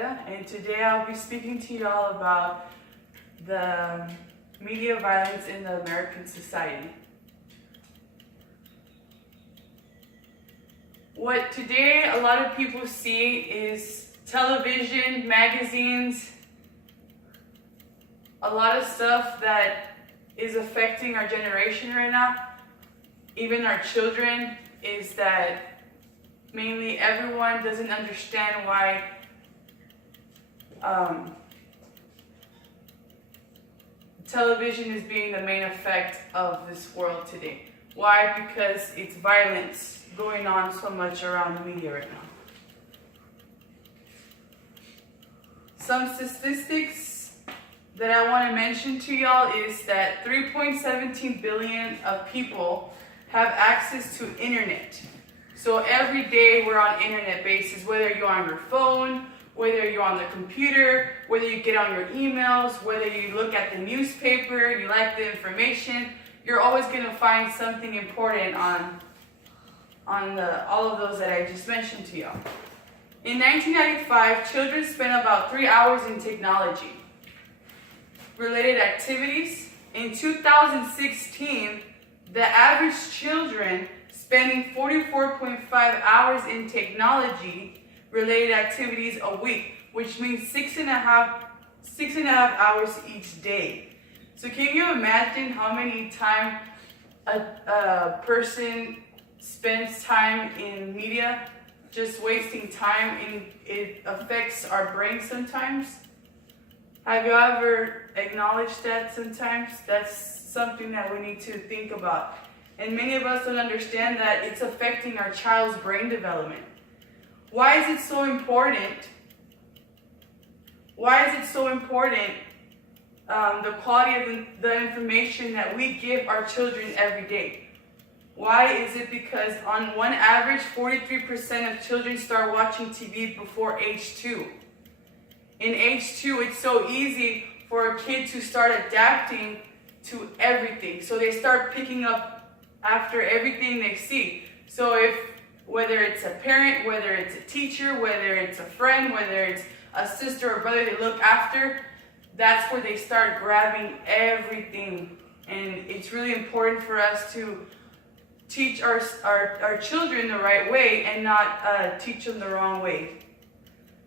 And today I'll be speaking to y'all about the media violence in the American society. What today a lot of people see is television, magazines, a lot of stuff that is affecting our generation right now, even our children, is that mainly everyone doesn't understand why television is being the main effect of this world today. Why? Because it's violence going on so much around the media right now. Some statistics that I want to mention to y'all is that 3.17 billion of people have access to internet. So every day we're on internet basis, whether you're on your phone, whether you're on the computer, whether you get on your emails, whether you look at the newspaper, you like the information, you're always going to find something important on all of those that I just mentioned to y'all. In 1995, children spent about 3 hours in technology related activities. In 2016, the average children spending 44.5 hours in technology related activities a week, which means six and a half hours each day. So can you imagine how many time a person spends time in media, just wasting time, and it affects our brain sometimes? Have you ever acknowledged that sometimes? That's something that we need to think about. And many of us don't understand that it's affecting our child's brain development. Why is it so important? Why is it so important, the quality of the information that we give our children every day? Why is it? Because on one average, 43% of children start watching TV before age 2. In age 2, it's so easy for a kid to start adapting to everything. So they start picking up after everything they see. So whether it's a parent, whether it's a teacher, whether it's a friend, whether it's a sister or brother they look after, that's where they start grabbing everything. And it's really important for us to teach our children the right way and not teach them the wrong way.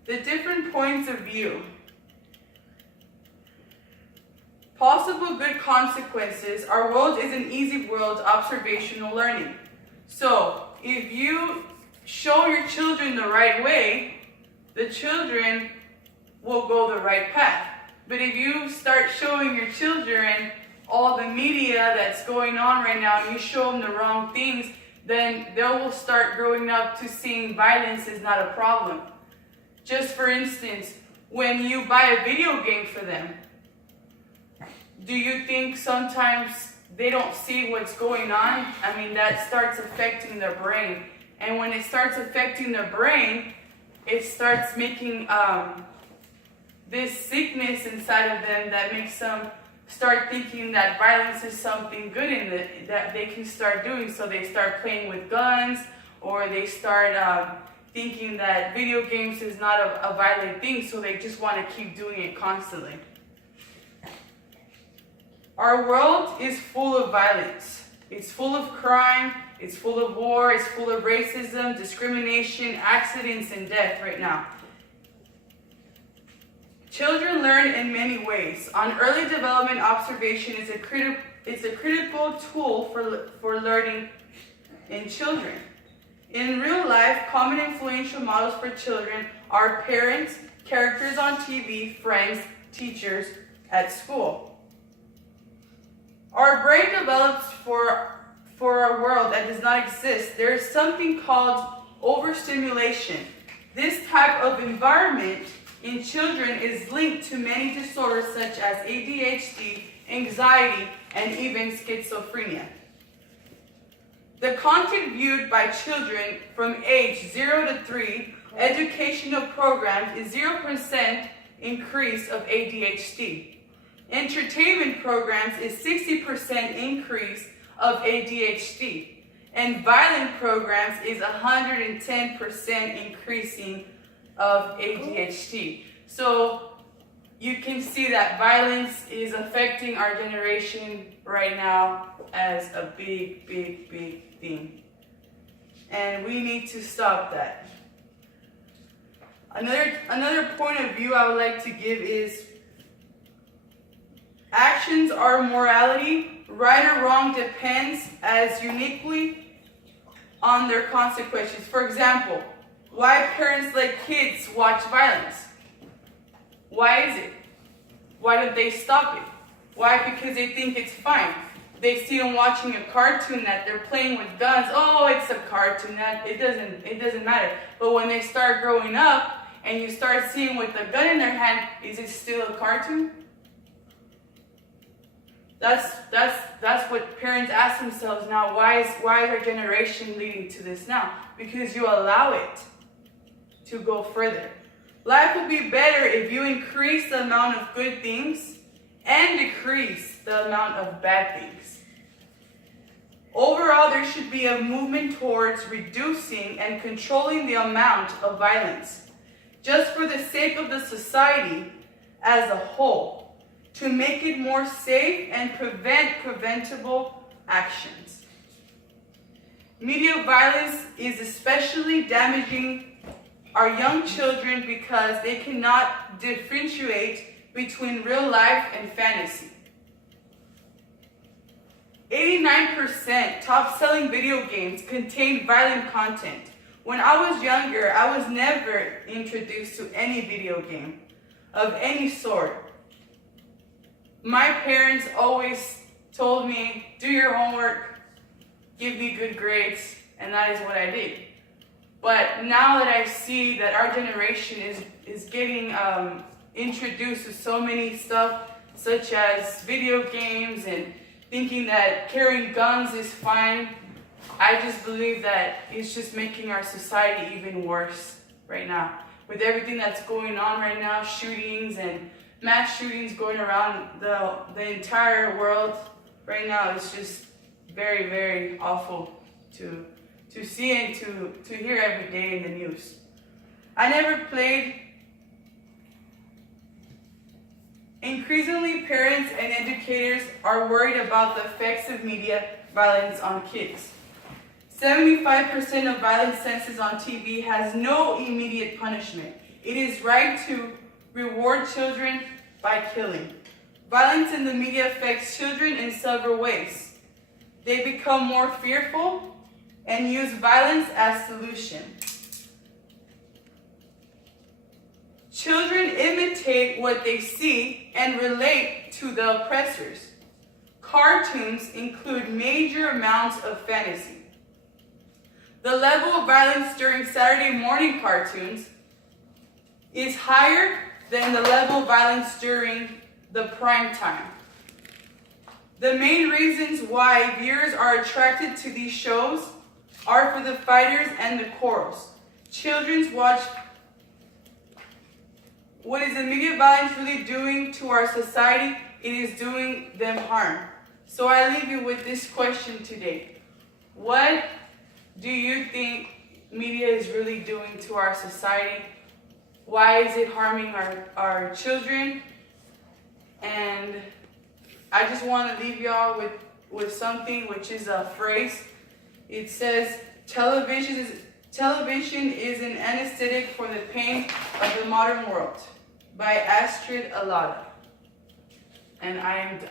The different points of view. Possible good consequences. Our world is an easy world, observational learning. So if you show your children the right way, the children will go the right path. But if you start showing your children all the media that's going on right now and you show them the wrong things, then they will start growing up to seeing violence is not a problem. Just for instance, when you buy a video game for them, do you think sometimes they don't see what's going on? I mean, that starts affecting their brain. And when it starts affecting their brain, it starts making this sickness inside of them that makes them start thinking that violence is something good that they can start doing. So they start playing with guns, or they start thinking that video games is not a violent thing, so they just want to keep doing it constantly. Our world is full of violence. It's full of crime, it's full of war, it's full of racism, discrimination, accidents, and death right now. Children learn in many ways. On early development, observation is a critical tool for learning in children. In real life, common influential models for children are parents, characters on TV, friends, teachers at school. Our brain develops for a world that does not exist. There is something called overstimulation. This type of environment in children is linked to many disorders such as ADHD, anxiety, and even schizophrenia. The content viewed by children from age 0 to 3, educational programs is 0% increase of ADHD. Entertainment programs is 60% increase of ADHD. And violent programs is 110% increasing of ADHD. So you can see that violence is affecting our generation right now as a big, big, big thing. And we need to stop that. Another point of view I would like to give is actions are morality. Right or wrong depends as uniquely on their consequences. For example, why parents let kids watch violence? Why is it? Why don't they stop it? Why? Because they think it's fine. They see them watching a cartoon that they're playing with guns. Oh, it's a cartoon. That it doesn't matter. But when they start growing up and you start seeing with a gun in their hand, is it still a cartoon? That's what parents ask themselves now. Why is our generation leading to this now? Because you allow it to go further. Life would be better if you increase the amount of good things and decrease the amount of bad things. Overall, there should be a movement towards reducing and controlling the amount of violence, just for the sake of the society as a whole, to make it more safe and prevent preventable actions. Media violence is especially damaging our young children because they cannot differentiate between real life and fantasy. 89% top-selling video games contain violent content. When I was younger, I was never introduced to any video game of any sort. My parents always told me, do your homework, give me good grades, and that is what I did. But now that I see that our generation is getting introduced to so many stuff, such as video games and thinking that carrying guns is fine, I just believe that it's just making our society even worse right now. With everything that's going on right now, shootings and mass shootings going around the entire world right now, it's just very, very awful to see and to hear every day in the news. I never played. Increasingly, parents and educators are worried about the effects of media violence on kids. 75% of violence sentences on TV has no immediate punishment. It is right to reward children by killing. Violence in the media affects children in several ways. They become more fearful and use violence as solution. Children imitate what they see and relate to the oppressors. Cartoons include major amounts of fantasy. The level of violence during Saturday morning cartoons is higher than the level of violence during the prime time. The main reasons why viewers are attracted to these shows are for the fighters and the quarrels. Children watch. What is the media violence really doing to our society? It is doing them harm. So I leave you with this question today. What do you think media is really doing to our society? Why is it harming our children? And I just want to leave y'all with something, which is a phrase. It says, television is an anesthetic for the pain of the modern world, by Astrid Alada. And I am done.